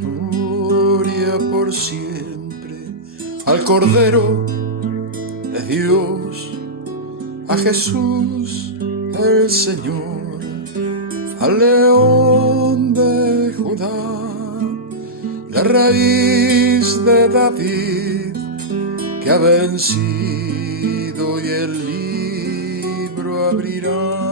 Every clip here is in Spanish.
Gloria por siempre al Cordero de Dios, a Jesús el Señor, al León de Judá, la raíz de David, que ha vencido y el libro abrirá.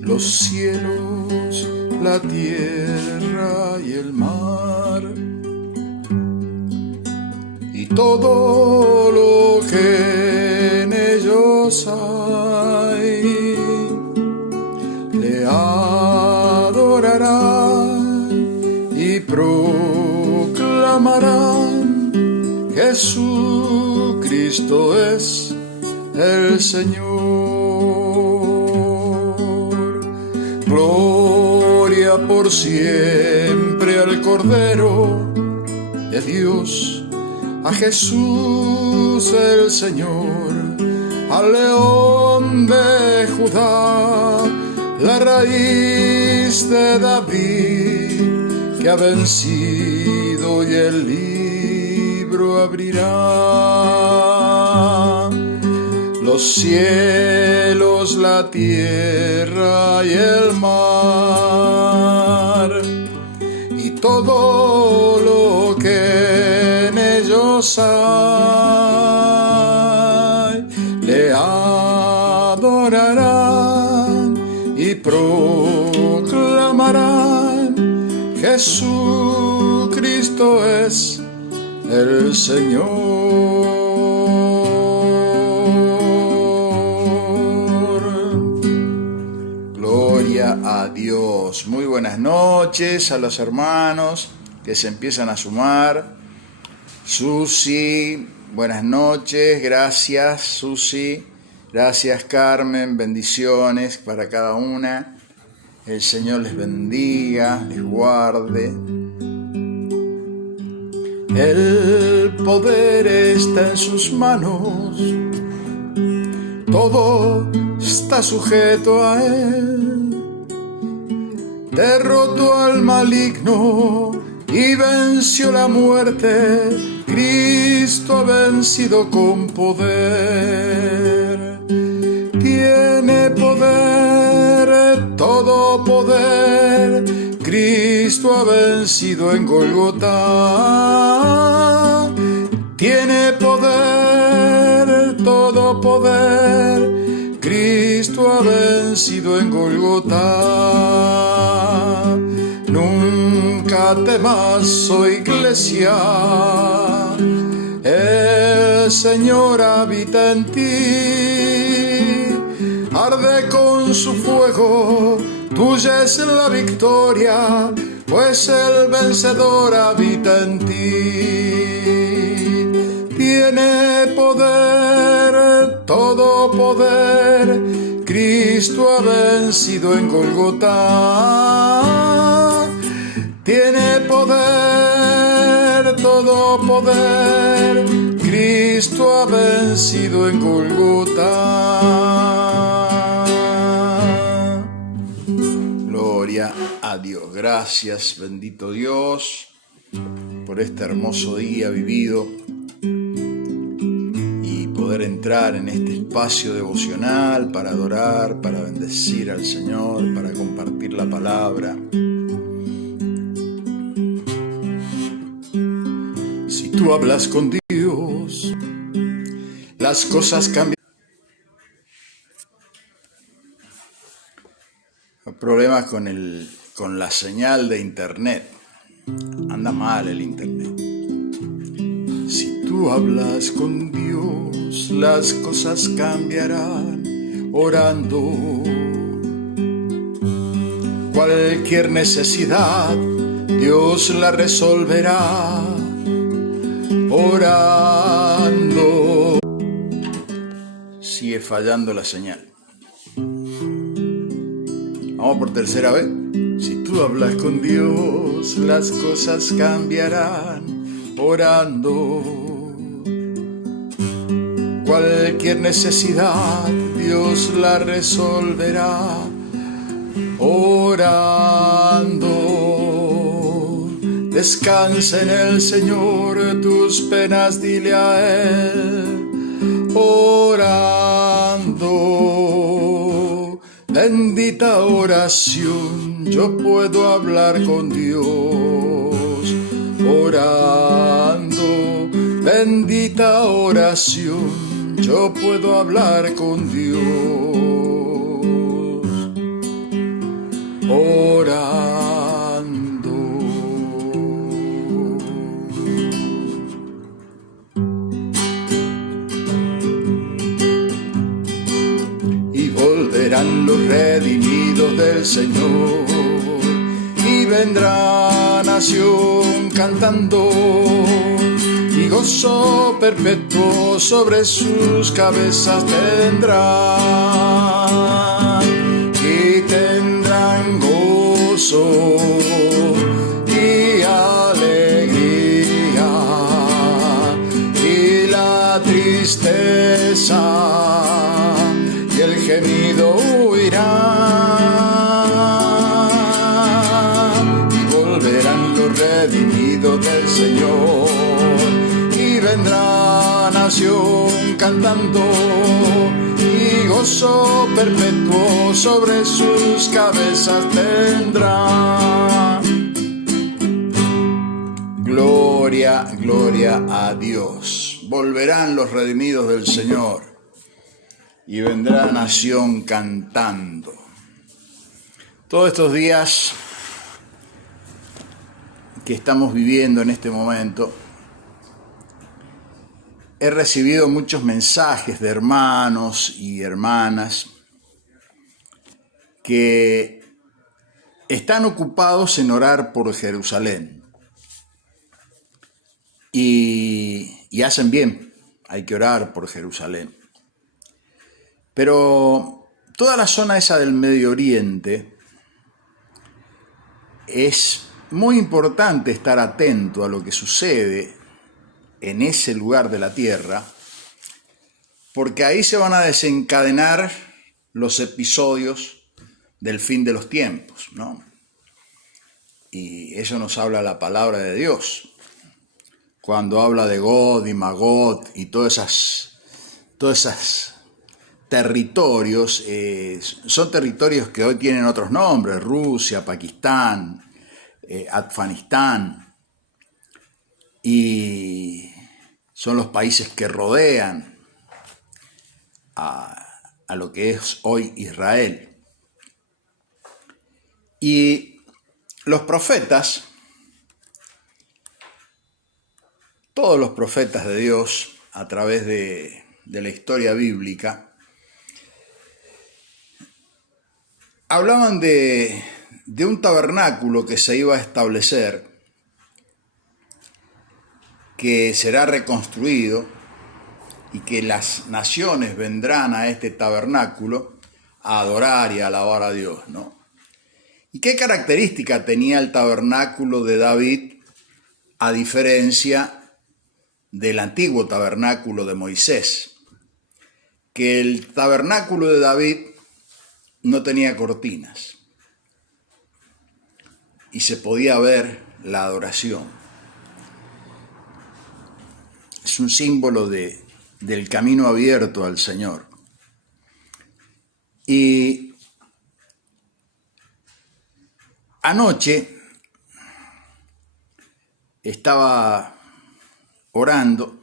Los cielos, la tierra y el mar, y todo lo que en ellos hay, le adorarán y proclamarán: Jesucristo es el Señor. Gloria por siempre al Cordero de Dios, a Jesús el Señor, al León de Judá, la raíz de David, que ha vencido y el libro abrirá. Los cielos, la tierra y el mar, y todo lo que en ellos hay, le adorarán y proclamarán: Jesucristo es el Señor. A Dios. Muy buenas noches a los hermanos que se empiezan a sumar. Susi, buenas noches, gracias Susi, gracias Carmen, bendiciones para cada una. El Señor les bendiga, les guarde. El poder está en sus manos, todo está sujeto a Él. Derrotó al maligno y venció la muerte. Cristo ha vencido con poder. Tiene poder, todo poder. Cristo ha vencido en Golgotá. Tiene poder, todo poder. Cristo ha vencido en Golgotá. Nunca temas, oh iglesia, el Señor habita en ti. Arde con su fuego, tuya es la victoria, pues el vencedor habita en ti. Tiene poder, todo poder. Cristo ha vencido en Golgotá. Tiene poder, todo poder. Cristo ha vencido en Golgotá. Gloria a Dios. Gracias, bendito Dios, por este hermoso día vivido y poder entrar en este espacio devocional para adorar, para bendecir al Señor, para compartir la palabra. Si tú hablas con Dios, las cosas cambian. Problemas con la señal de internet. Anda mal el internet. Si tú hablas con Dios, las cosas cambiarán orando. Cualquier necesidad, Dios la resolverá orando. Sigue fallando la señal. Vamos por tercera vez. Si tú tú hablas con Dios, las cosas cambiarán orando. Cualquier necesidad Dios la resolverá orando. Descansa en el Señor, tus penas dile a Él orando. Bendita oración, yo puedo hablar con Dios orando. Bendita oración, yo puedo hablar con Dios orando. Y volverán los redimidos del Señor, y vendrá nación cantando, y gozo perpetuo sobre sus cabezas tendrán, y tendrán gozo y alegría, y la tristeza y el gemido huirán, y volverán los redimidos del Señor, y vendrá nación cantando, y gozo perpetuo sobre sus cabezas tendrá. Gloria, gloria a Dios. Volverán los redimidos del Señor, y vendrá nación cantando. Todos estos días que estamos viviendo en este momento, he recibido muchos mensajes de hermanos y hermanas que están ocupados en orar por Jerusalén. Y hacen bien, hay que orar por Jerusalén. Pero toda la zona esa del Medio Oriente es muy importante estar atento a lo que sucede en ese lugar de la tierra, porque ahí se van a desencadenar los episodios del fin de los tiempos, ¿no? Y eso nos habla la palabra de Dios, cuando habla de Gog y Magog y todos esos territorios, son territorios que hoy tienen otros nombres: Rusia, Pakistán, Afganistán, y son los países que rodean a lo que es hoy Israel. Y los profetas, todos los profetas de Dios a través de la historia bíblica, hablaban de un tabernáculo que se iba a establecer, que será reconstruido, y que las naciones vendrán a este tabernáculo a adorar y a alabar a Dios, ¿no? ¿Y qué característica tenía el tabernáculo de David a diferencia del antiguo tabernáculo de Moisés? Que el tabernáculo de David no tenía cortinas y se podía ver la adoración. Es un símbolo del camino abierto al Señor. Y anoche estaba orando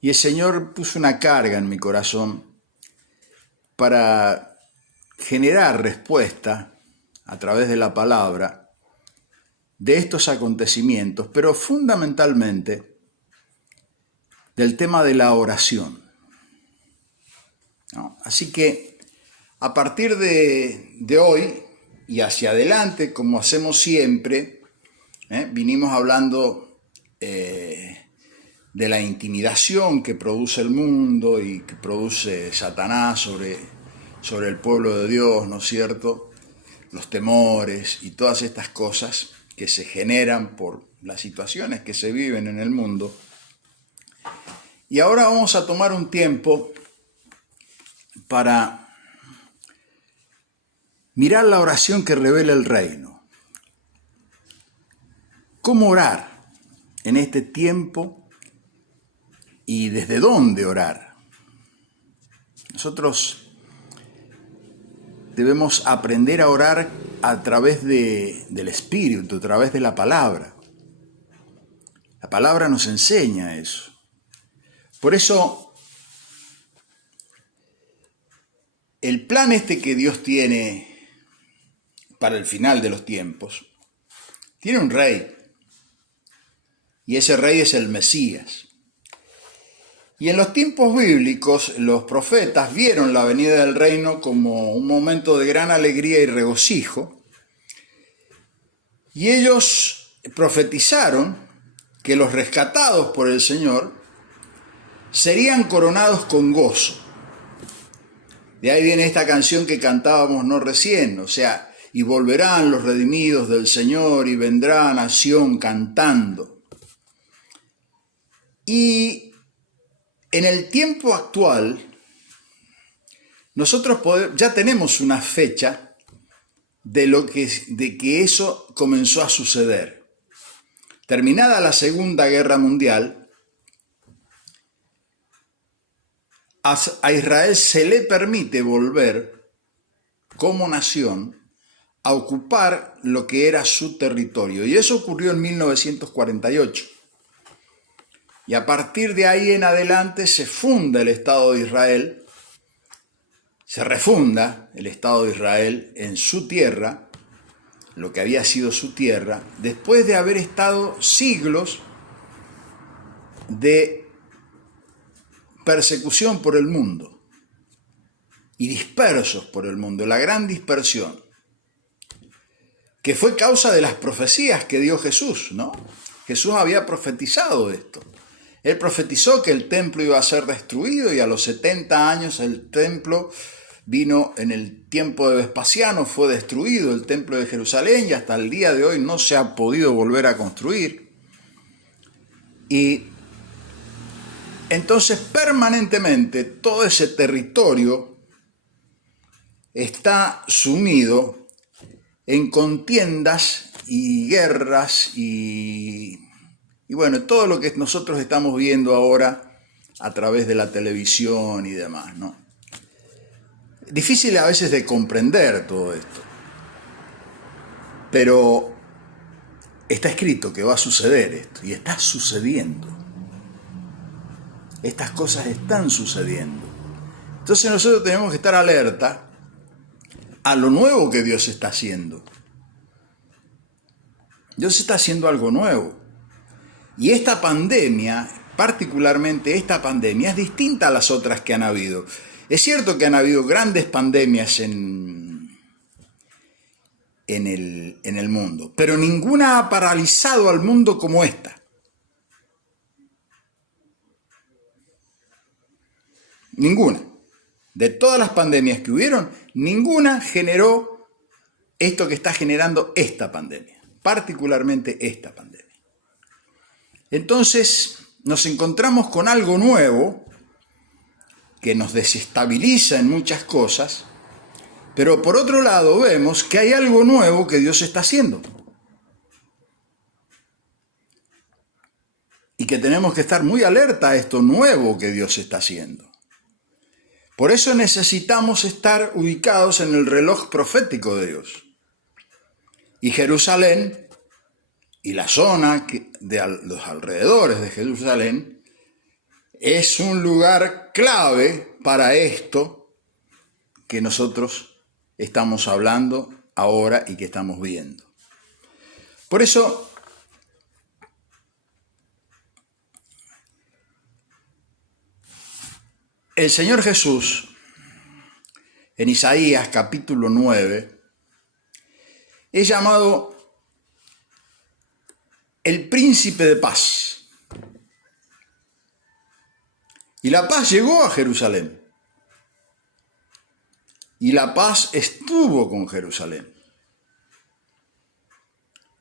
y el Señor puso una carga en mi corazón para generar respuesta a través de la palabra de estos acontecimientos, pero fundamentalmente del tema de la oración, ¿no? Así que a partir de hoy y hacia adelante, como hacemos siempre, vinimos hablando de la intimidación que produce el mundo y que produce Satanás sobre el pueblo de Dios, ¿no es cierto? los temores y todas estas cosas que se generan por las situaciones que se viven en el mundo. Y ahora vamos a tomar un tiempo para mirar la oración que revela el reino. ¿Cómo orar en este tiempo y desde dónde orar? Nosotros debemos aprender a orar a través del Espíritu, a través de la palabra. La palabra nos enseña eso. Por eso, el plan que Dios tiene para el final de los tiempos, tiene un rey. Y ese rey es el Mesías. Y en los tiempos bíblicos, los profetas vieron la venida del reino como un momento de gran alegría y regocijo. Y ellos profetizaron que los rescatados por el Señor serían coronados con gozo. De ahí viene esta canción que cantábamos no recién, o sea, y volverán los redimidos del Señor y vendrá a Sión cantando. Y en el tiempo actual, nosotros ya tenemos una fecha de que eso comenzó a suceder. Terminada la Segunda Guerra Mundial, a Israel se le permite volver como nación a ocupar lo que era su territorio. Y eso ocurrió en 1948. Y a partir de ahí en adelante se funda el Estado de Israel, se refunda el Estado de Israel en su tierra, lo que había sido su tierra, después de haber estado siglos de persecución por el mundo y dispersos por el mundo, la gran dispersión, que fue causa de las profecías que dio Jesús, ¿no? Jesús había profetizado esto. Él profetizó que el templo iba a ser destruido y a los 70 años el templo vino en el tiempo de Vespasiano, fue destruido el templo de Jerusalén y hasta el día de hoy no se ha podido volver a construir. Y entonces permanentemente todo ese territorio está sumido en contiendas y guerras y bueno, todo lo que nosotros estamos viendo ahora a través de la televisión y demás, ¿no? Difícil a veces de comprender todo esto, pero está escrito que va a suceder esto y está sucediendo. Estas cosas están sucediendo. Entonces nosotros tenemos que estar alerta a lo nuevo que Dios está haciendo. Dios está haciendo algo nuevo. Y esta pandemia, particularmente esta pandemia, es distinta a las otras que han habido. Es cierto que han habido grandes pandemias en el mundo, pero ninguna ha paralizado al mundo como esta. Ninguna. De todas las pandemias que hubieron, ninguna generó esto que está generando esta pandemia, particularmente esta pandemia. Entonces nos encontramos con algo nuevo que nos desestabiliza en muchas cosas, pero por otro lado vemos que hay algo nuevo que Dios está haciendo y que tenemos que estar muy alerta a esto nuevo que Dios está haciendo. Por eso necesitamos estar ubicados en el reloj profético de Dios. Y Jerusalén y la zona de los alrededores de Jerusalén es un lugar clave para esto que nosotros estamos hablando ahora y que estamos viendo. Por eso, el Señor Jesús, en Isaías capítulo 9, es llamado el príncipe de paz. Y la paz llegó a Jerusalén. Y la paz estuvo con Jerusalén.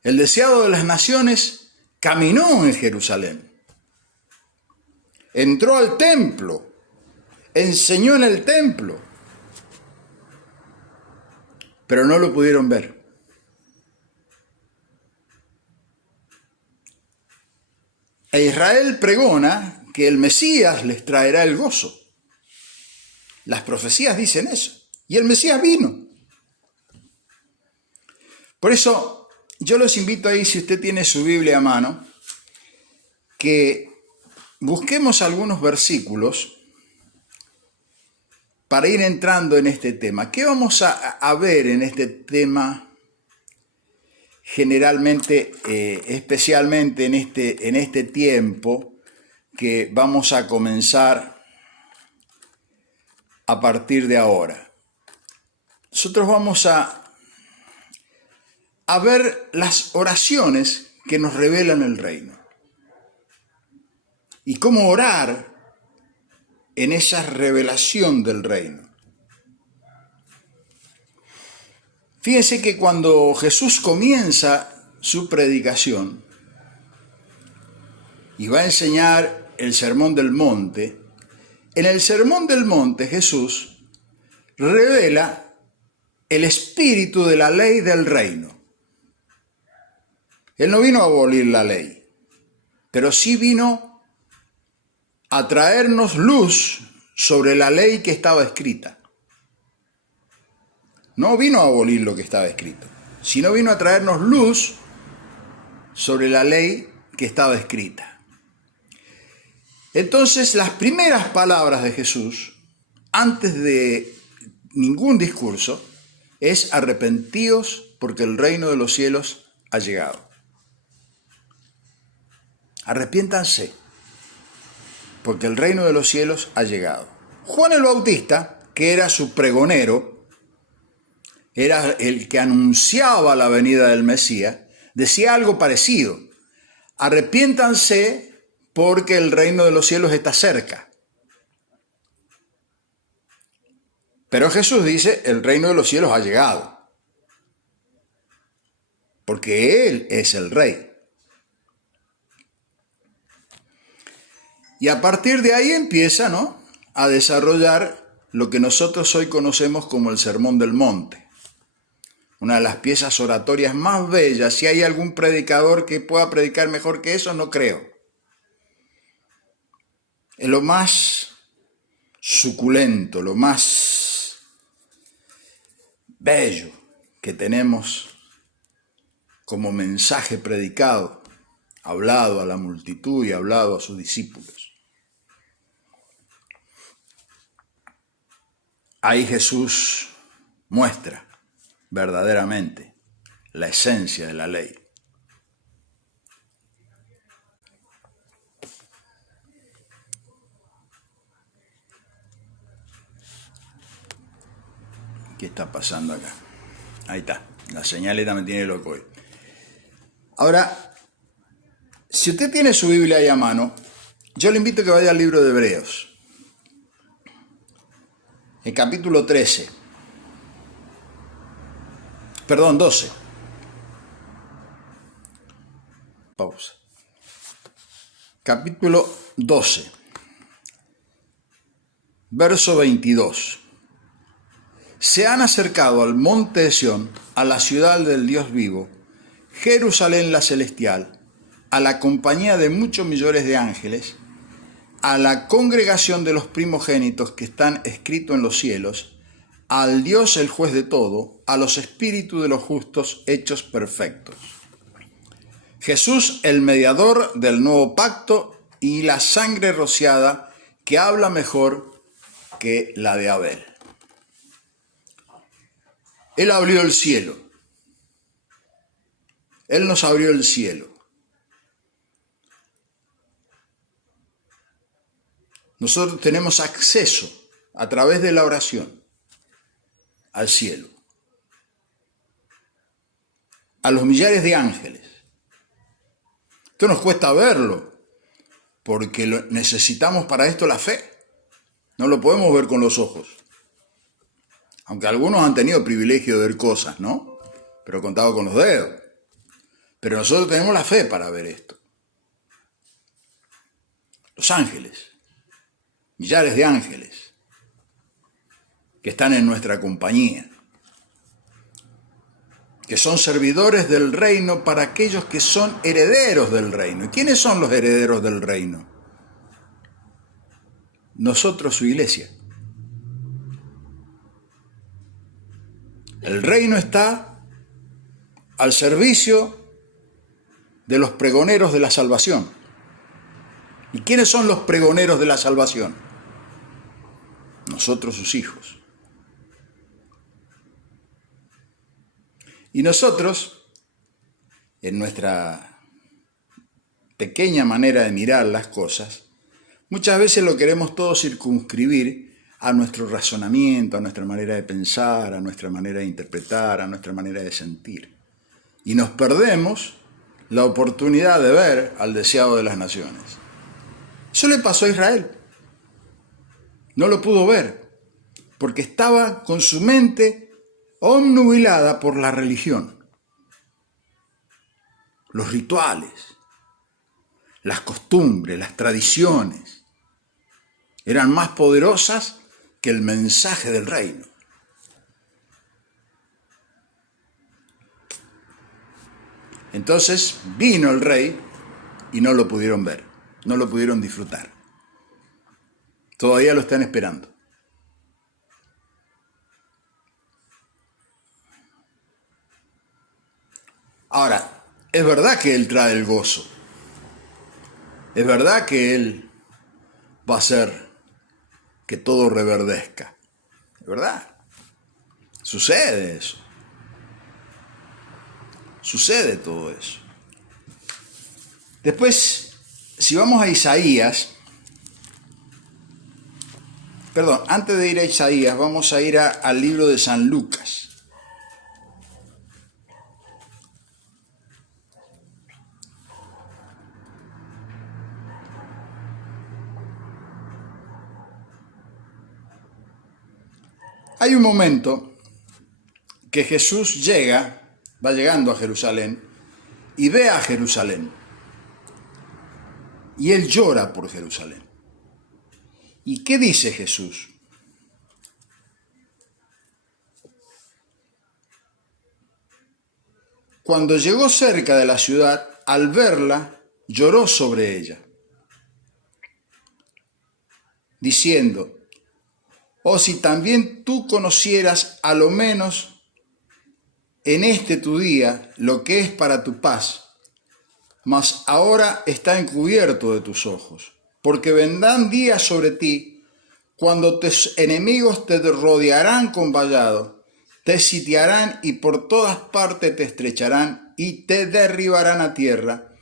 El deseado de las naciones caminó en Jerusalén. Entró al templo, enseñó en el templo, pero no lo pudieron ver. E Israel pregona que el Mesías les traerá el gozo. Las profecías dicen eso. Y el Mesías vino. Por eso yo los invito ahí, si usted tiene su Biblia a mano, que busquemos algunos versículos para ir entrando en este tema. ¿Qué vamos a ver en este tema generalmente, especialmente en este tiempo que vamos a comenzar a partir de ahora? Nosotros vamos a ver las oraciones que nos revelan el reino y cómo orar en esa revelación del reino. Fíjense que cuando Jesús comienza su predicación y va a enseñar el Sermón del Monte, en el Sermón del Monte Jesús revela el espíritu de la ley del reino. Él no vino a abolir la ley, pero sí vino a traernos luz sobre la ley que estaba escrita. No vino a abolir lo que estaba escrito, sino vino a traernos luz sobre la ley que estaba escrita. Entonces, las primeras palabras de Jesús, antes de ningún discurso, es: arrepentíos porque el reino de los cielos ha llegado. Arrepiéntanse, porque el reino de los cielos ha llegado. Juan el Bautista, que era su pregonero, era el que anunciaba la venida del Mesías, decía algo parecido: arrepiéntanse porque el reino de los cielos está cerca. Pero Jesús dice: el reino de los cielos ha llegado, porque Él es el Rey. Y a partir de ahí empieza, a desarrollar lo que nosotros hoy conocemos como el Sermón del Monte. Una de las piezas oratorias más bellas. Si hay algún predicador que pueda predicar mejor que eso, no creo. Es lo más suculento, lo más bello que tenemos como mensaje predicado, hablado a la multitud y hablado a sus discípulos. Ahí Jesús muestra verdaderamente la esencia de la ley. ¿Qué está pasando acá? Ahí está. La señaleta me tiene loco hoy. Ahora, si usted tiene su Biblia ahí a mano, yo le invito a que vaya al libro de Hebreos. El capítulo 12. Pausa. Capítulo 12. Verso 22. Se han acercado al monte de Sión, a la ciudad del Dios vivo, Jerusalén la celestial, a la compañía de muchos millones de ángeles, a la congregación de los primogénitos que están escritos en los cielos, al Dios el juez de todo, a los espíritus de los justos hechos perfectos. Jesús, el mediador del nuevo pacto, y la sangre rociada que habla mejor que la de Abel. Él abrió el cielo. Él nos abrió el cielo. Nosotros tenemos acceso a través de la oración al cielo, a los millares de ángeles. Esto nos cuesta verlo, porque necesitamos para esto la fe. No lo podemos ver con los ojos. Aunque algunos han tenido privilegio de ver cosas, ¿no? Pero contado con los dedos. Pero nosotros tenemos la fe para ver esto. Los ángeles, millares de ángeles, que están en nuestra compañía, que son servidores del reino para aquellos que son herederos del reino. ¿Y quiénes son los herederos del reino? Nosotros, su iglesia. El reino está al servicio de los pregoneros de la salvación. ¿Y quiénes son los pregoneros de la salvación? Nosotros, sus hijos. Y nosotros, en nuestra pequeña manera de mirar las cosas, muchas veces lo queremos todo circunscribir a nuestro razonamiento, a nuestra manera de pensar, a nuestra manera de interpretar, a nuestra manera de sentir. Y nos perdemos la oportunidad de ver al deseado de las naciones. Eso le pasó a Israel. No lo pudo ver, porque estaba con su mente obnubilada por la religión, los rituales, las costumbres, las tradiciones. Eran más poderosas que el mensaje del reino. Entonces vino el rey y no lo pudieron ver, no lo pudieron disfrutar. Todavía lo están esperando. Ahora, es verdad que Él trae el gozo. Es verdad que Él va a hacer que todo reverdezca. Es verdad. Sucede eso. Sucede todo eso. Después, si vamos a Isaías, antes de ir a Isaías, vamos a ir al libro de San Lucas. Hay un momento que Jesús va llegando a Jerusalén y ve a Jerusalén. Y Él llora por Jerusalén. ¿Y qué dice Jesús? Cuando llegó cerca de la ciudad, al verla, lloró sobre ella, diciendo: oh, si también tú conocieras a lo menos en este tu día lo que es para tu paz, mas ahora está encubierto de tus ojos, porque vendrán días sobre ti cuando tus enemigos te rodearán con vallado, te sitiarán y por todas partes te estrecharán y te derribarán a tierra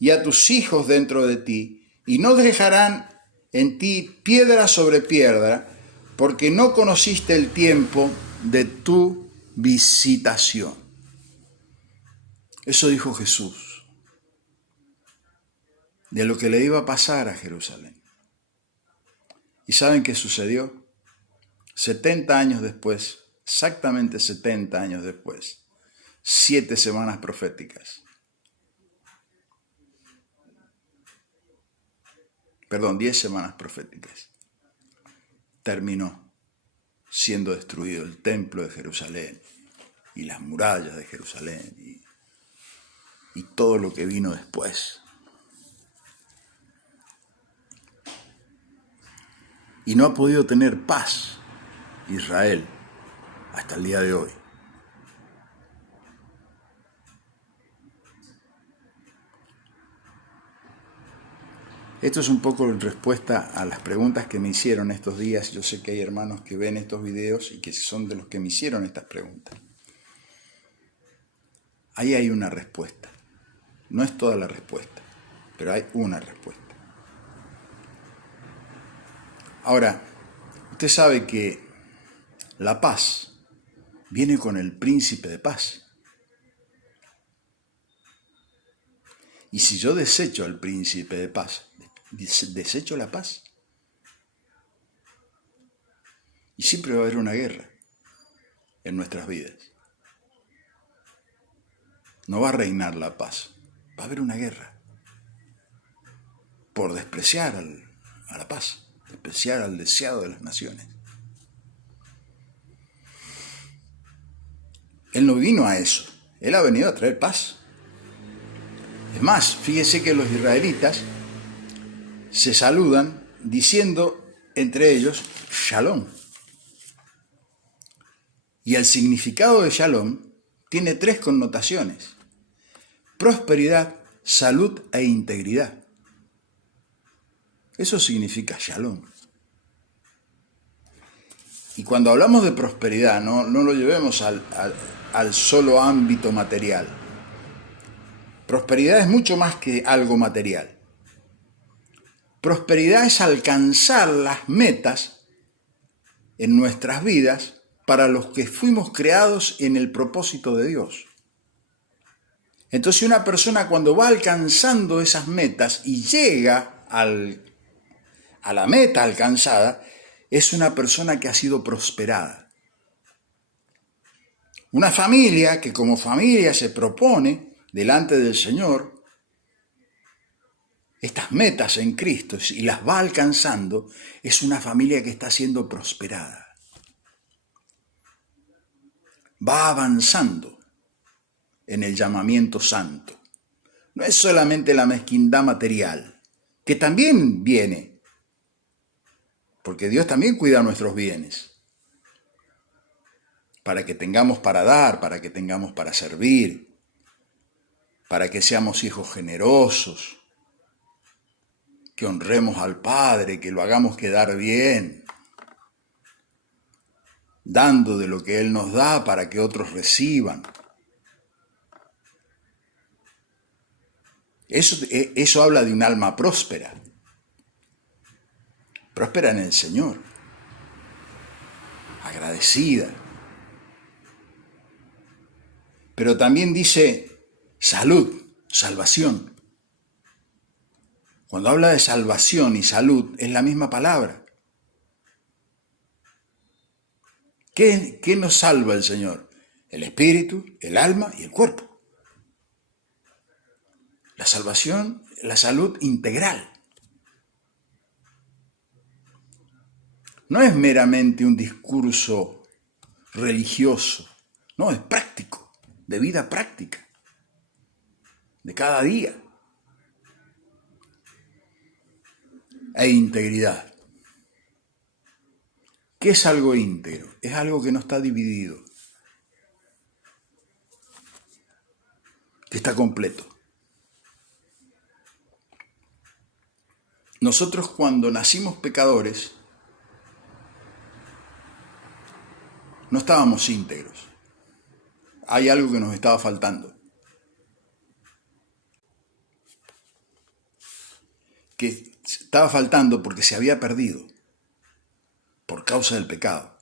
y a tus hijos dentro de ti, y no dejarán en ti piedra sobre piedra, porque no conociste el tiempo de tu visitación. Eso dijo Jesús, de lo que le iba a pasar a Jerusalén. ¿Y saben qué sucedió? 70 años después, exactamente 70 años después, 7 semanas proféticas. 10 semanas proféticas. Terminó siendo destruido el templo de Jerusalén y las murallas de Jerusalén y todo lo que vino después. Y no ha podido tener paz Israel hasta el día de hoy. Esto es un poco en respuesta a las preguntas que me hicieron estos días. Yo sé que hay hermanos que ven estos videos y que son de los que me hicieron estas preguntas. Ahí hay una respuesta. No es toda la respuesta, pero hay una respuesta. Ahora, usted sabe que la paz viene con el príncipe de paz. Y si yo desecho al príncipe de paz, desecho la paz. Y siempre va a haber una guerra en nuestras vidas. no va a reinar la paz. Va a haber una guerra por despreciar a la paz, despreciar al deseado de las naciones. Él no vino a eso, Él ha venido a traer paz. Es más, fíjese que los israelitas se saludan diciendo entre ellos Shalom. Y el significado de Shalom tiene 3 connotaciones: prosperidad, salud e integridad. Eso significa Shalom. Y cuando hablamos de prosperidad, no lo llevemos al solo ámbito material. Prosperidad es mucho más que algo material. Prosperidad es alcanzar las metas en nuestras vidas para los que fuimos creados en el propósito de Dios. Entonces una persona cuando va alcanzando esas metas y llega a la meta alcanzada, es una persona que ha sido prosperada. Una familia que como familia se propone delante del Señor estas metas en Cristo y las va alcanzando, es una familia que está siendo prosperada. Va avanzando en el llamamiento santo. No es solamente la mezquindad material, que también viene, porque Dios también cuida nuestros bienes, para que tengamos para dar, para que tengamos para servir, para que seamos hijos generosos, que honremos al Padre, que lo hagamos quedar bien, dando de lo que Él nos da para que otros reciban. Eso habla de un alma próspera, próspera en el Señor, agradecida. Pero también dice salud, salvación. Cuando habla de salvación y salud, es la misma palabra. ¿Qué nos salva el Señor? El espíritu, el alma y el cuerpo. La salvación, la salud integral. No es meramente un discurso religioso, no, es práctico, de vida práctica, de cada día. E integridad. ¿Qué es algo íntegro? Es algo que no está dividido, que está completo. Nosotros cuando nacimos pecadores, no estábamos íntegros. Hay algo que nos estaba faltando. Que estaba faltando porque se había perdido por causa del pecado.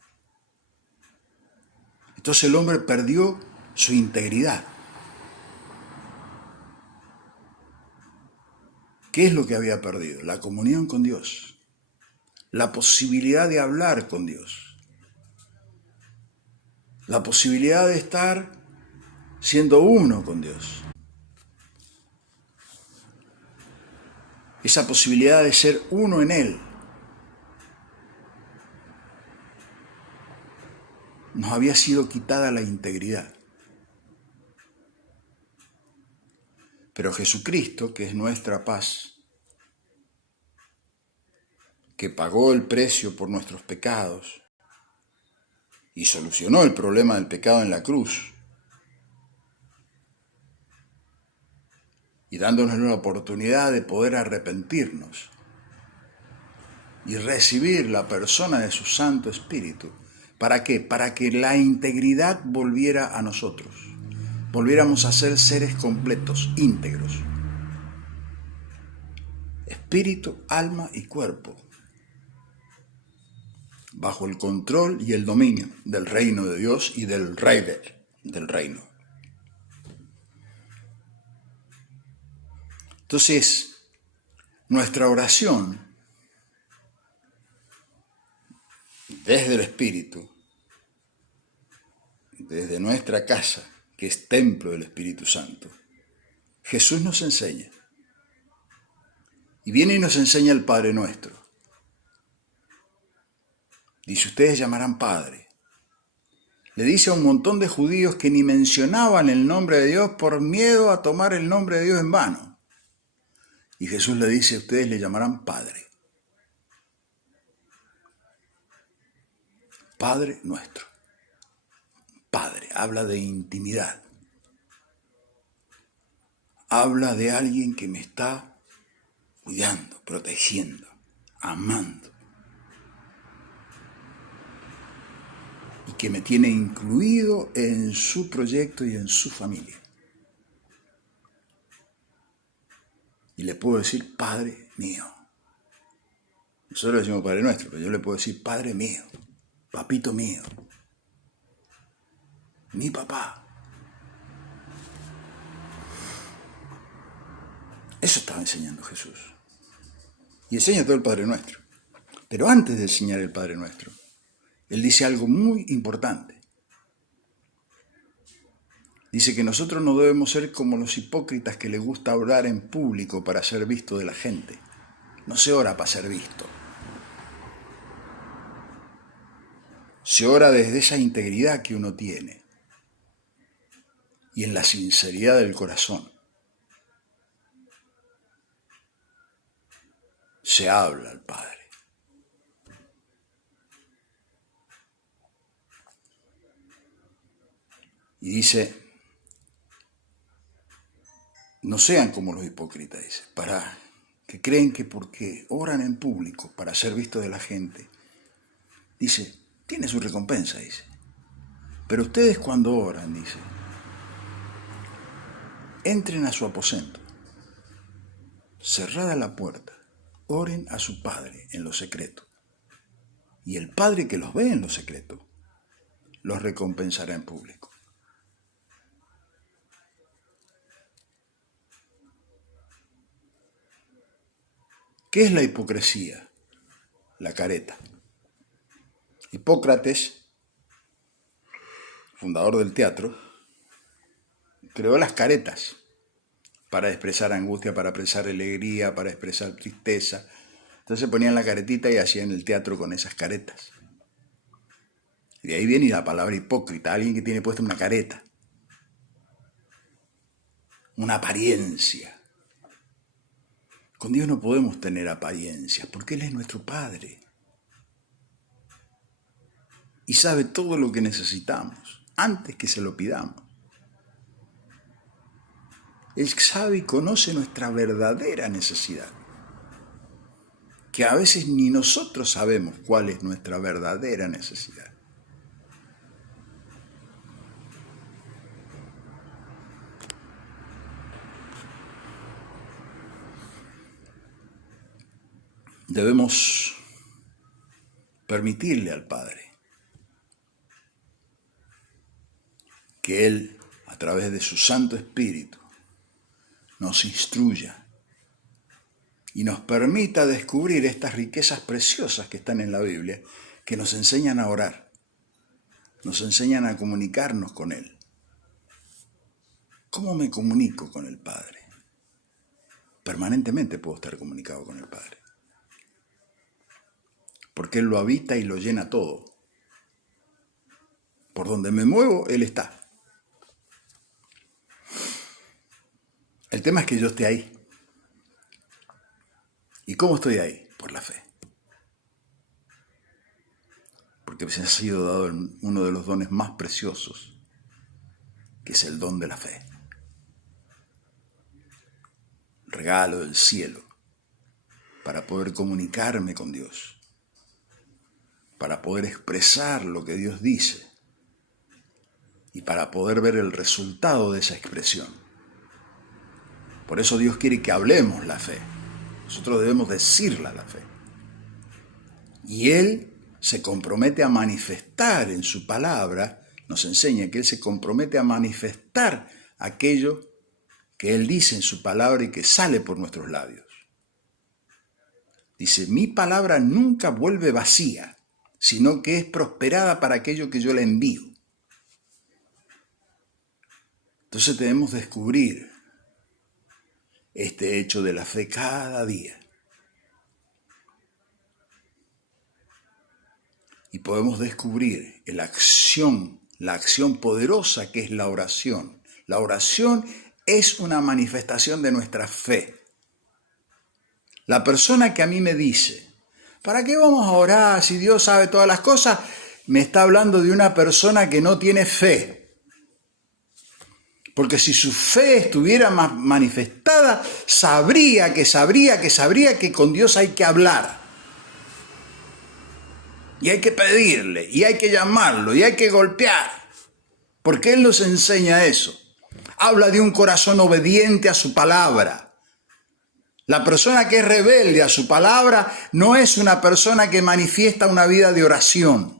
Entonces el hombre perdió su integridad. ¿Qué es lo que había perdido? La comunión con Dios, la posibilidad de hablar con Dios, la posibilidad de estar siendo uno con Dios. Esa posibilidad de ser uno en Él. Nos había sido quitada la integridad. Pero Jesucristo, que es nuestra paz, que pagó el precio por nuestros pecados y solucionó el problema del pecado en la cruz, y dándonos la oportunidad de poder arrepentirnos y recibir la persona de su Santo Espíritu. ¿Para qué? Para que la integridad volviera a nosotros. Volviéramos a ser seres completos, íntegros. Espíritu, alma y cuerpo. Bajo el control y el dominio del reino de Dios y del rey del reino. Entonces, nuestra oración desde el Espíritu, desde nuestra casa, que es templo del Espíritu Santo, Jesús nos enseña. Y viene y nos enseña el Padre Nuestro. Dice, ustedes llamarán Padre. Le dice a un montón de judíos que ni mencionaban el nombre de Dios por miedo a tomar el nombre de Dios en vano. Y Jesús le dice, ustedes le llamarán Padre. Padre Nuestro. Padre, habla de intimidad. Habla de alguien que me está cuidando, protegiendo, amando. Y que me tiene incluido en su proyecto y en su familia. Y le puedo decir, Padre mío. Nosotros le decimos Padre Nuestro, pero yo le puedo decir, Padre mío, papito mío, mi papá. Eso estaba enseñando Jesús. Y enseña todo el Padre Nuestro. Pero antes de enseñar el Padre Nuestro, Él dice algo muy importante. Dice que nosotros no debemos ser como los hipócritas que les gusta orar en público para ser visto de la gente. No se ora para ser visto. Se ora desde esa integridad que uno tiene y en la sinceridad del corazón. Se habla al Padre. Y dice, no sean como los hipócritas, dice, para que creen que porque oran en público para ser vistos de la gente, dice, tiene su recompensa, dice. Pero ustedes cuando oran, dice, entren a su aposento, cerrada la puerta, oren a su Padre en lo secreto. Y el Padre que los ve en lo secreto, los recompensará en público. ¿Qué es la hipocresía? La careta. Hipócrates, fundador del teatro, creó las caretas para expresar angustia, para expresar alegría, para expresar tristeza. Entonces ponían la caretita y hacían el teatro con esas caretas. Y de ahí viene la palabra hipócrita, alguien que tiene puesta una careta, una apariencia. Con Dios no podemos tener apariencias, porque Él es nuestro Padre. Y sabe todo lo que necesitamos, antes que se lo pidamos. Él sabe y conoce nuestra verdadera necesidad, que a veces ni nosotros sabemos cuál es nuestra verdadera necesidad. Debemos permitirle al Padre que Él, a través de su Santo Espíritu, nos instruya y nos permita descubrir estas riquezas preciosas que están en la Biblia, que nos enseñan a orar, nos enseñan a comunicarnos con Él. ¿Cómo me comunico con el Padre? Permanentemente puedo estar comunicado con el Padre, porque Él lo habita y lo llena todo. Por donde me muevo, Él está. El tema es que yo esté ahí. ¿Y cómo estoy ahí? Por la fe. Porque me ha sido dado uno de los dones más preciosos, que es el don de la fe. Regalo del cielo, para poder comunicarme con Dios, para poder expresar lo que Dios dice y para poder ver el resultado de esa expresión. Por eso Dios quiere que hablemos la fe. Nosotros debemos decirla la fe. Y Él se compromete a manifestar en su palabra, nos enseña que Él se compromete a manifestar aquello que Él dice en su palabra y que sale por nuestros labios. Dice, mi palabra nunca vuelve vacía, sino que es prosperada para aquello que yo la envío. Entonces debemos descubrir este hecho de la fe cada día. Y podemos descubrir la acción poderosa que es la oración. La oración es una manifestación de nuestra fe. La persona que a mí me dice, ¿para qué vamos a orar si Dios sabe todas las cosas? Me está hablando de una persona que no tiene fe. Porque si su fe estuviera más manifestada, sabría que con Dios hay que hablar. Y hay que pedirle, y hay que llamarlo, y hay que golpear. Porque Él nos enseña eso. Habla de un corazón obediente a su palabra. La persona que es rebelde a su palabra no es una persona que manifiesta una vida de oración.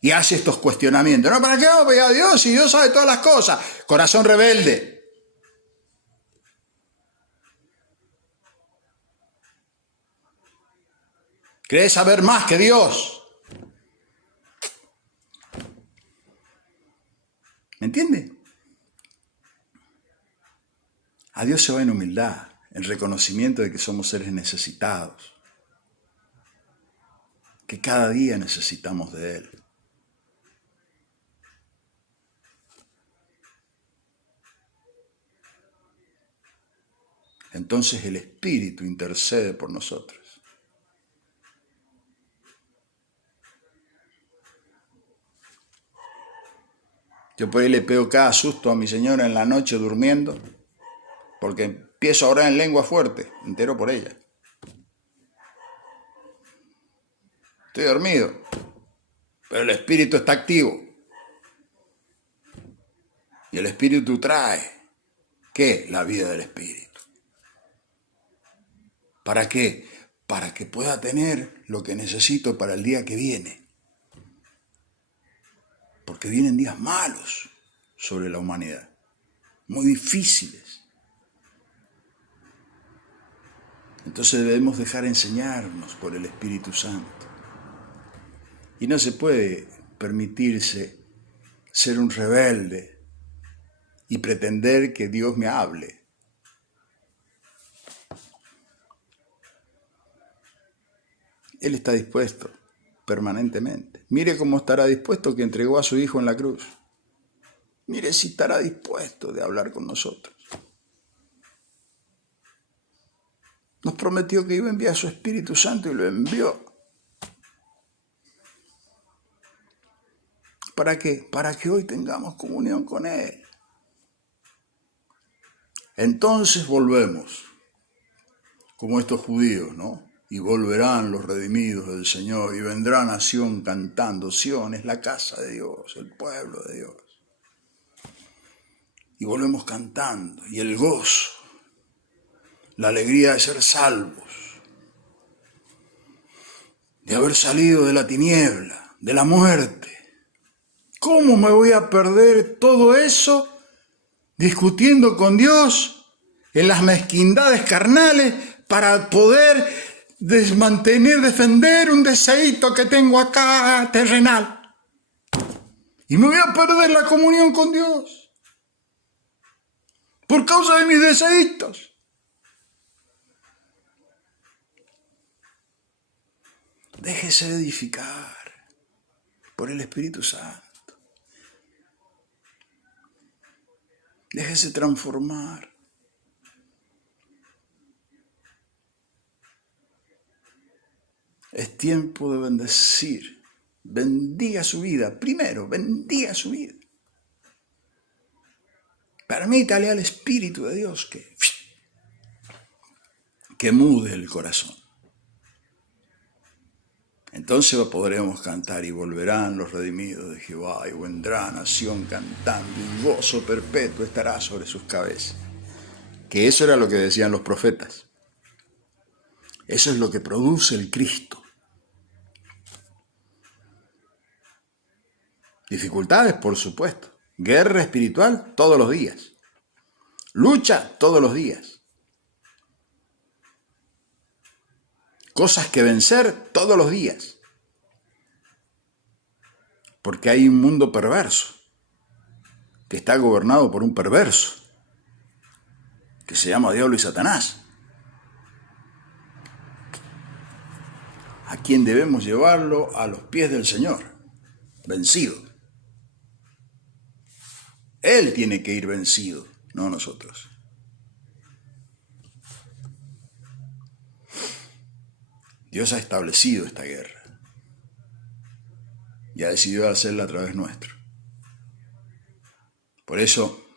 Y hace estos cuestionamientos. No, ¿para qué vamos a pedir a Dios si Dios sabe todas las cosas? Corazón rebelde. ¿Crees saber más que Dios? ¿Me entiende? A Dios se va en humildad, en reconocimiento de que somos seres necesitados, que cada día necesitamos de Él. Entonces el Espíritu intercede por nosotros. Yo por ahí le pego cada susto a mi señora en la noche durmiendo, porque empiezo a orar en lengua fuerte, entero por ella. Estoy dormido, pero el Espíritu está activo. Y el Espíritu trae, ¿qué? La vida del Espíritu. ¿Para qué? Para que pueda tener lo que necesito para el día que viene. Porque vienen días malos sobre la humanidad, muy difíciles. Entonces debemos dejar enseñarnos por el Espíritu Santo. Y no se puede permitirse ser un rebelde y pretender que Dios me hable. Él está dispuesto permanentemente. Mire cómo estará dispuesto que entregó a su Hijo en la cruz. Mire si estará dispuesto de hablar con nosotros. Nos prometió que iba a enviar a su Espíritu Santo y lo envió. ¿Para qué? Para que hoy tengamos comunión con Él. Entonces volvemos, como estos judíos, ¿no? Y volverán los redimidos del Señor y vendrá nación cantando. Sión es la casa de Dios, el pueblo de Dios. Y volvemos cantando. Y el gozo, la alegría de ser salvos, de haber salido de la tiniebla, de la muerte. ¿Cómo me voy a perder todo eso discutiendo con Dios en las mezquindades carnales para poder defender un deseíto que tengo acá terrenal? Y me voy a perder la comunión con Dios por causa de mis deseítos. Déjese edificar por el Espíritu Santo. Déjese transformar. Es tiempo de bendecir. Bendiga su vida. Primero, bendiga su vida. Permítale al Espíritu de Dios que mude el corazón. Entonces podremos cantar y volverán los redimidos de Jehová y vendrá nación cantando y gozo perpetuo estará sobre sus cabezas. Que eso era lo que decían los profetas. Eso es lo que produce el Cristo. Dificultades, por supuesto. Guerra espiritual todos los días. Lucha todos los días. Cosas que vencer todos los días. Porque hay un mundo perverso que está gobernado por un perverso, que se llama Diablo y Satanás, a quien debemos llevarlo a los pies del Señor, vencido. Él tiene que ir vencido, no nosotros. Dios ha establecido esta guerra y ha decidido hacerla a través nuestro. Por eso,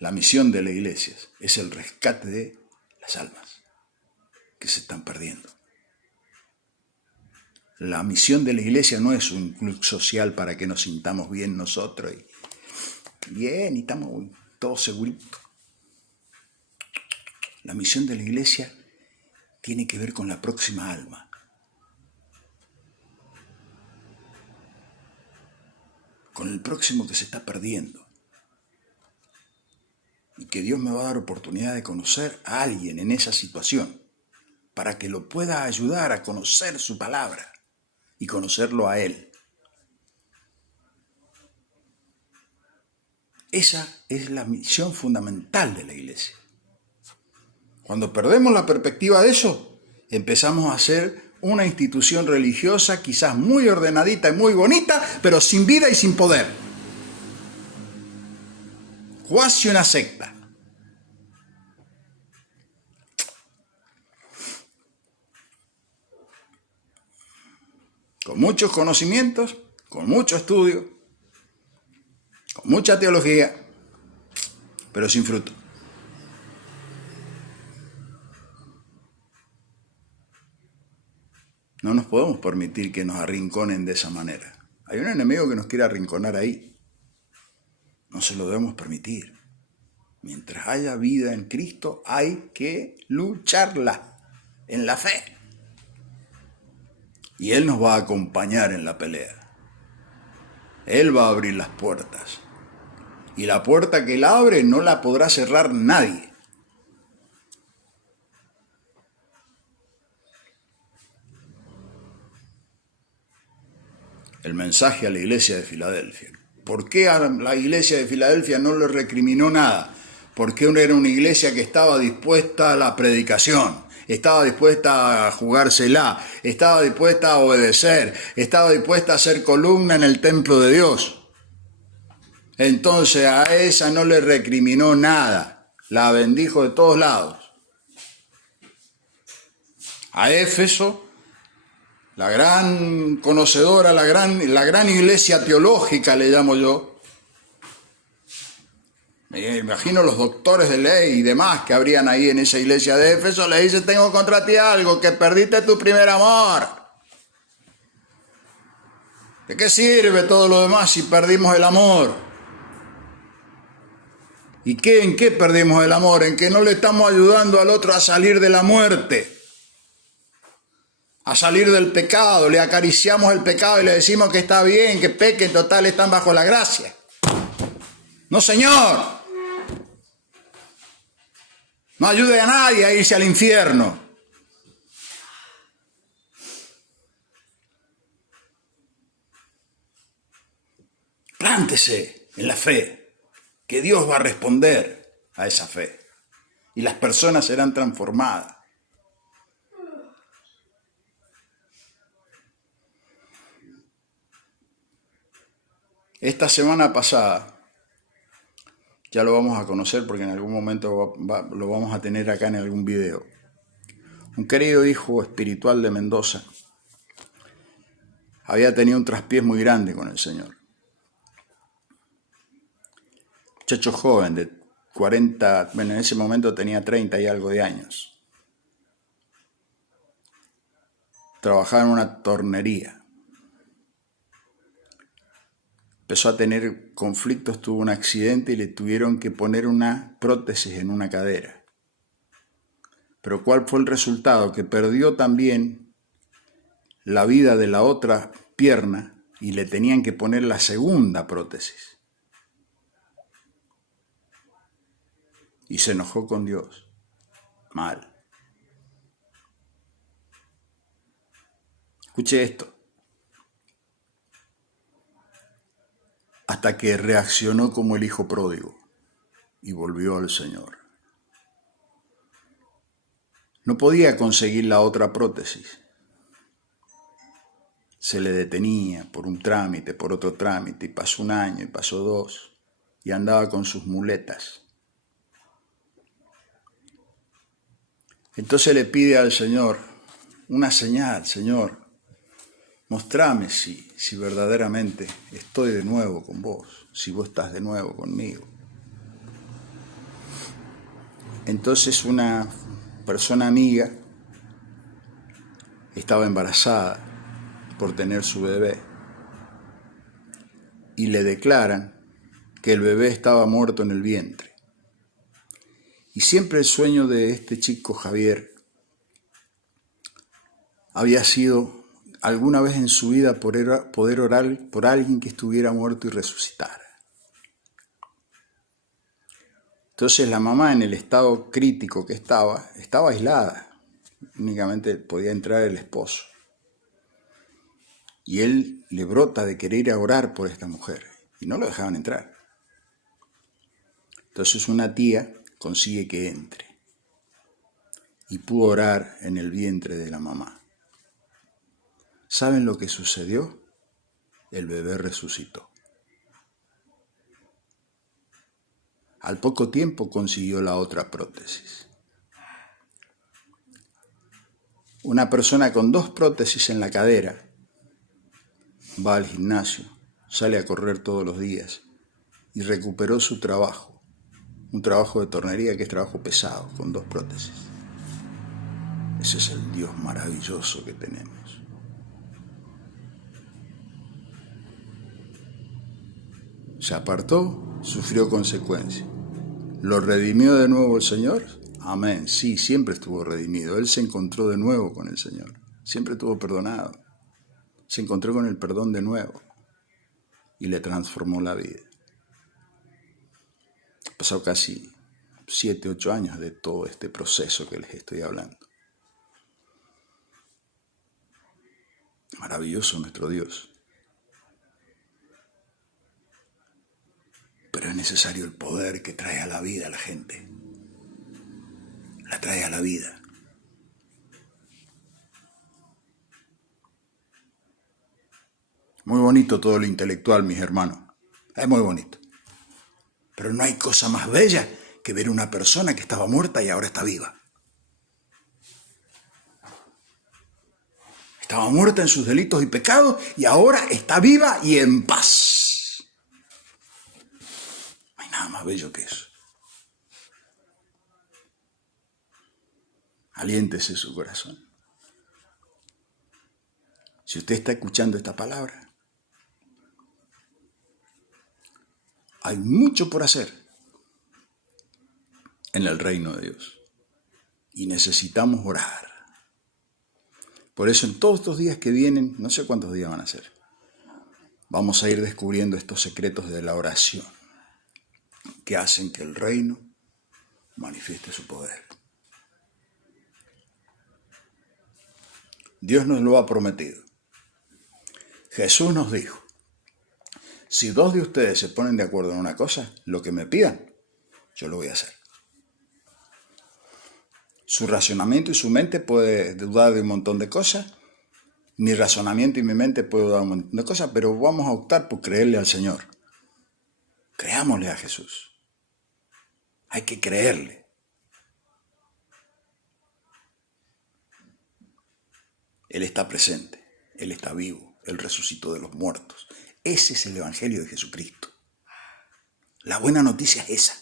la misión de la iglesia es el rescate de las almas que se están perdiendo. La misión de la iglesia no es un club social para que nos sintamos bien nosotros y estamos todos seguritos. La misión de la iglesia tiene que ver con la próxima alma. Con el próximo que se está perdiendo. Y que Dios me va a dar oportunidad de conocer a alguien en esa situación para que lo pueda ayudar a conocer su palabra y conocerlo a Él. Esa es la misión fundamental de la iglesia. Cuando perdemos la perspectiva de eso, empezamos a ser una institución religiosa quizás muy ordenadita y muy bonita, pero sin vida y sin poder. Cuasi una secta. Con muchos conocimientos, con mucho estudio, con mucha teología, pero sin fruto. No nos podemos permitir que nos arrinconen de esa manera. Hay un enemigo que nos quiere arrinconar ahí. No se lo debemos permitir. Mientras haya vida en Cristo, hay que lucharla en la fe. Y Él nos va a acompañar en la pelea. Él va a abrir las puertas. Y la puerta que Él abre no la podrá cerrar nadie. El mensaje a la iglesia de Filadelfia. ¿Por qué a la iglesia de Filadelfia no le recriminó nada? Porque era una iglesia que estaba dispuesta a la predicación, estaba dispuesta a jugársela, estaba dispuesta a obedecer, estaba dispuesta a ser columna en el templo de Dios. Entonces a esa no le recriminó nada, la bendijo de todos lados. A Éfeso, la gran conocedora, la gran iglesia teológica, le llamo yo. Me imagino los doctores de ley y demás que habrían ahí en esa iglesia de Éfeso, le dice: tengo contra ti algo, que perdiste tu primer amor. ¿De qué sirve todo lo demás si perdimos el amor? ¿Y en qué perdimos el amor? En que no le estamos ayudando al otro a salir de la muerte, a salir del pecado. Le acariciamos el pecado y le decimos que está bien, que pequen, total, están bajo la gracia. No, señor. No ayude a nadie a irse al infierno. Plántese en la fe, que Dios va a responder a esa fe. Y las personas serán transformadas. Esta semana pasada, ya lo vamos a conocer porque en algún momento lo vamos a tener acá en algún video. Un querido hijo espiritual de Mendoza había tenido un traspiés muy grande con el Señor. Muchacho joven de 40, bueno, en ese momento tenía 30 y algo de años. Trabajaba en una tornería. Empezó a tener conflictos, tuvo un accidente y le tuvieron que poner una prótesis en una cadera. Pero ¿cuál fue el resultado? Que perdió también la vida de la otra pierna y le tenían que poner la segunda prótesis. Y se enojó con Dios. Mal. Escuche esto. hasta que reaccionó como el hijo pródigo y volvió al Señor. No podía conseguir la otra prótesis. Se le detenía por un trámite, por otro trámite, y pasó un año, y pasó 2, y andaba con sus muletas. Entonces le pide al Señor una señal: Señor, mostrame si verdaderamente estoy de nuevo con vos, si vos estás de nuevo conmigo. Entonces una persona amiga estaba embarazada por tener su bebé y le declaran que el bebé estaba muerto en el vientre. Y siempre el sueño de este chico Javier había sido alguna vez en su vida poder orar por alguien que estuviera muerto y resucitara. Entonces la mamá, en el estado crítico que estaba aislada. Únicamente podía entrar el esposo. Y él le brota de querer ir a orar por esta mujer y no lo dejaban entrar. Entonces una tía consigue que entre y pudo orar en el vientre de la mamá. ¿Saben lo que sucedió? El bebé resucitó. Al poco tiempo consiguió la otra prótesis. Una persona con 2 prótesis en la cadera va al gimnasio, sale a correr todos los días y recuperó su trabajo. Un trabajo de tornería que es trabajo pesado, con 2 prótesis. Ese es el Dios maravilloso que tenemos. Se apartó, sufrió consecuencias. ¿Lo redimió de nuevo el Señor? Amén. Sí, siempre estuvo redimido. Él se encontró de nuevo con el Señor. Siempre estuvo perdonado. Se encontró con el perdón de nuevo y le transformó la vida. Ha pasado casi 7, 8 años de todo este proceso que les estoy hablando. Maravilloso nuestro Dios. Pero es necesario el poder que trae a la vida a la gente. La trae a la vida. Muy bonito todo lo intelectual, mis hermanos. Es muy bonito. Pero no hay cosa más bella que ver una persona que estaba muerta y ahora está viva. Estaba muerta en sus delitos y pecados y ahora está viva y en paz. No hay nada más bello que eso. Aliéntese su corazón. Si usted está escuchando esta palabra, hay mucho por hacer en el reino de Dios y necesitamos orar. Por eso en todos estos días que vienen, no sé cuántos días van a ser, vamos a ir descubriendo estos secretos de la oración que hacen que el reino manifieste su poder. Dios nos lo ha prometido. Jesús nos dijo: si 2 de ustedes se ponen de acuerdo en una cosa, lo que me pidan, yo lo voy a hacer. Su razonamiento y su mente puede dudar de un montón de cosas. Mi razonamiento y mi mente pueden dudar de un montón de cosas, pero vamos a optar por creerle al Señor. Creámosle a Jesús. Hay que creerle. Él está presente, Él está vivo, Él resucitó de los muertos. Ese es el Evangelio de Jesucristo. La buena noticia es esa.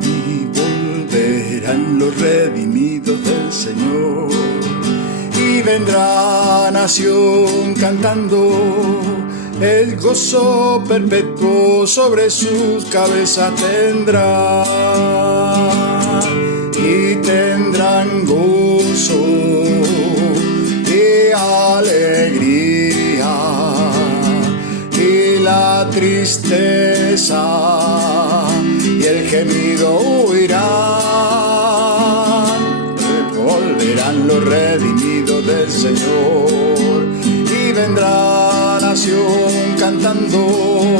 Y volverán los redimidos del Señor, y vendrá nación cantando. El gozo perpetuo sobre sus cabezas tendrá, y tendrán gozo y alegría, y la tristeza y el gemido huirán. Volverán Señor. Y vendrá nación cantando,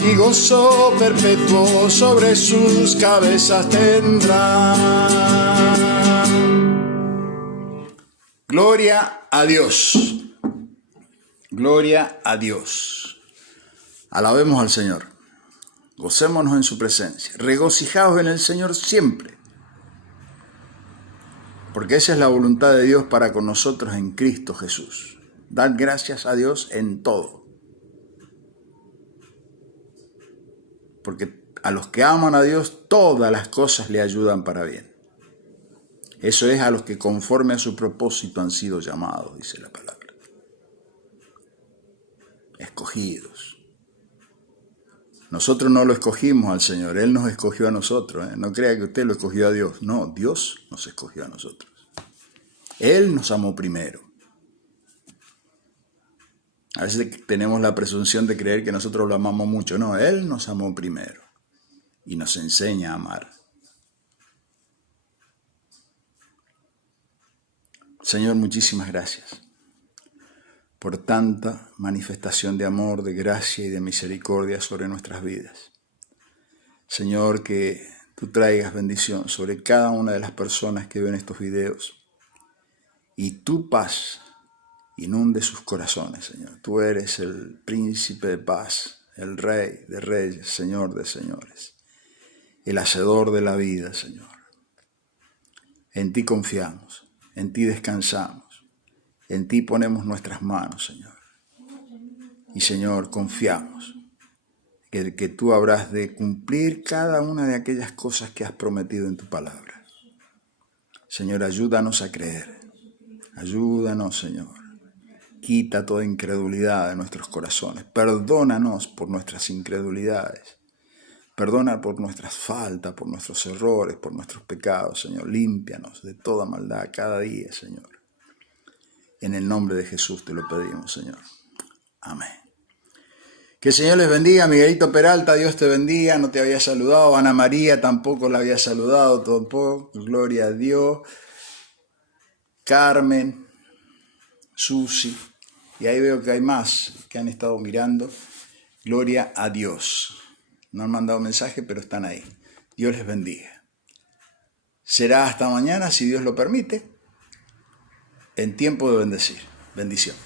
y gozo perpetuo sobre sus cabezas tendrán. Gloria a Dios. Gloria a Dios. Alabemos al Señor. Gocémonos en su presencia. Regocijaos en el Señor siempre. Porque esa es la voluntad de Dios para con nosotros en Cristo Jesús. Dad gracias a Dios en todo. Porque a los que aman a Dios, todas las cosas le ayudan para bien. Eso es a los que conforme a su propósito han sido llamados, dice la palabra. Escogidos. Nosotros no lo escogimos al Señor, Él nos escogió a nosotros. No crea que usted lo escogió a Dios. No, Dios nos escogió a nosotros. Él nos amó primero. A veces tenemos la presunción de creer que nosotros lo amamos mucho. No, Él nos amó primero y nos enseña a amar. Señor, muchísimas gracias por tanta manifestación de amor, de gracia y de misericordia sobre nuestras vidas. Señor, que tú traigas bendición sobre cada una de las personas que ven estos videos y tu paz inunde sus corazones, Señor. Tú eres el príncipe de paz, el rey de reyes, Señor de señores, el hacedor de la vida, Señor. En ti confiamos, en ti descansamos. En ti ponemos nuestras manos, Señor. Y, Señor, confiamos que tú habrás de cumplir cada una de aquellas cosas que has prometido en tu palabra. Señor, ayúdanos a creer. Ayúdanos, Señor. Quita toda incredulidad de nuestros corazones. Perdónanos por nuestras incredulidades. Perdona por nuestras faltas, por nuestros errores, por nuestros pecados, Señor. Límpianos de toda maldad cada día, Señor. En el nombre de Jesús te lo pedimos, Señor. Amén. Que el Señor les bendiga. Miguelito Peralta, Dios te bendiga. No te había saludado. Ana María tampoco la había saludado. Tampoco. Gloria a Dios. Carmen. Susi. Y ahí veo que hay más que han estado mirando. Gloria a Dios. No han mandado mensaje, pero están ahí. Dios les bendiga. Será hasta mañana, si Dios lo permite, en tiempo de bendecir. Bendición.